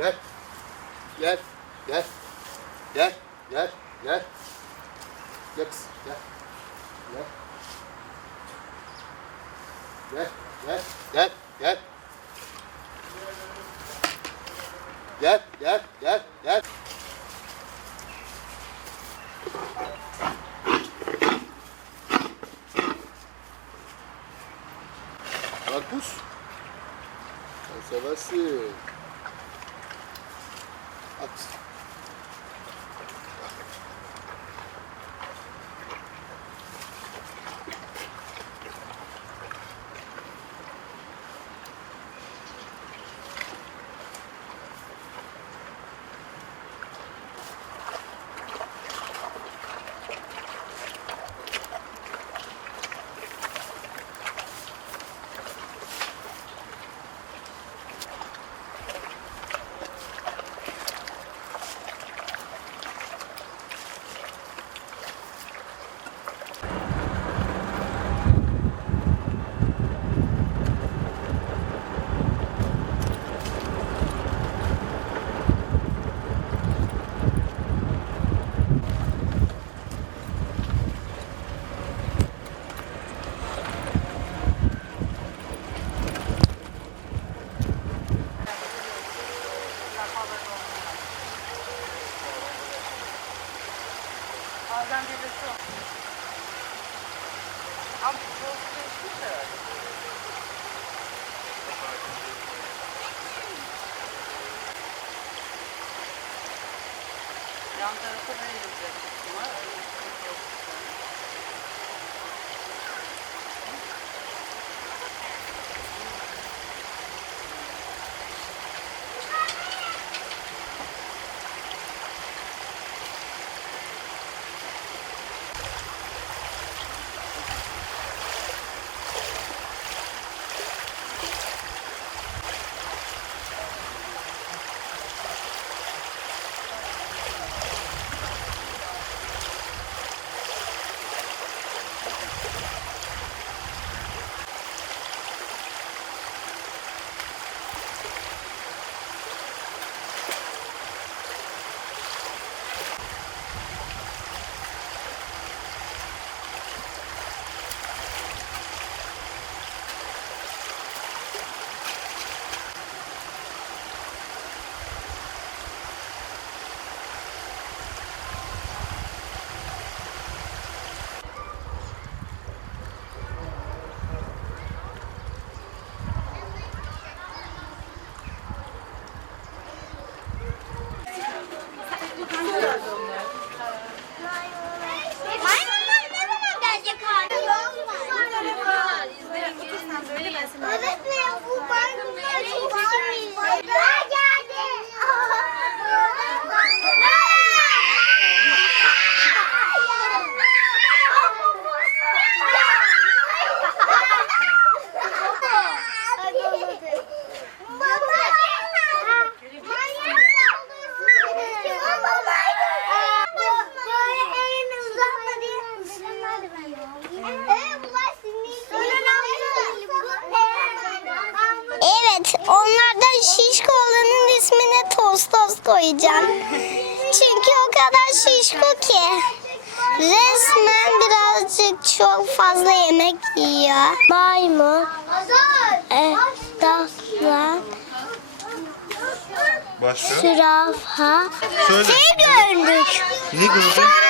Gel. Gel. Gel. Gel. Gel. Gel. Gel kız. Gel. Gel. Gel. Gel. Gel. Gel. Gel. Gel. Gel. Gel. Markus. Sen seversin. At. Bazen birisi o. Ama çok değişmiş herhalde. Yan tarafa da yürüyecek koyacağım. Çünkü o kadar şişko ki. Resmen birazcık çok fazla yemek yiyor. Maymun, e, tatlı, Başka? zürafa. Söyle. Şey gördük. Ne gördün?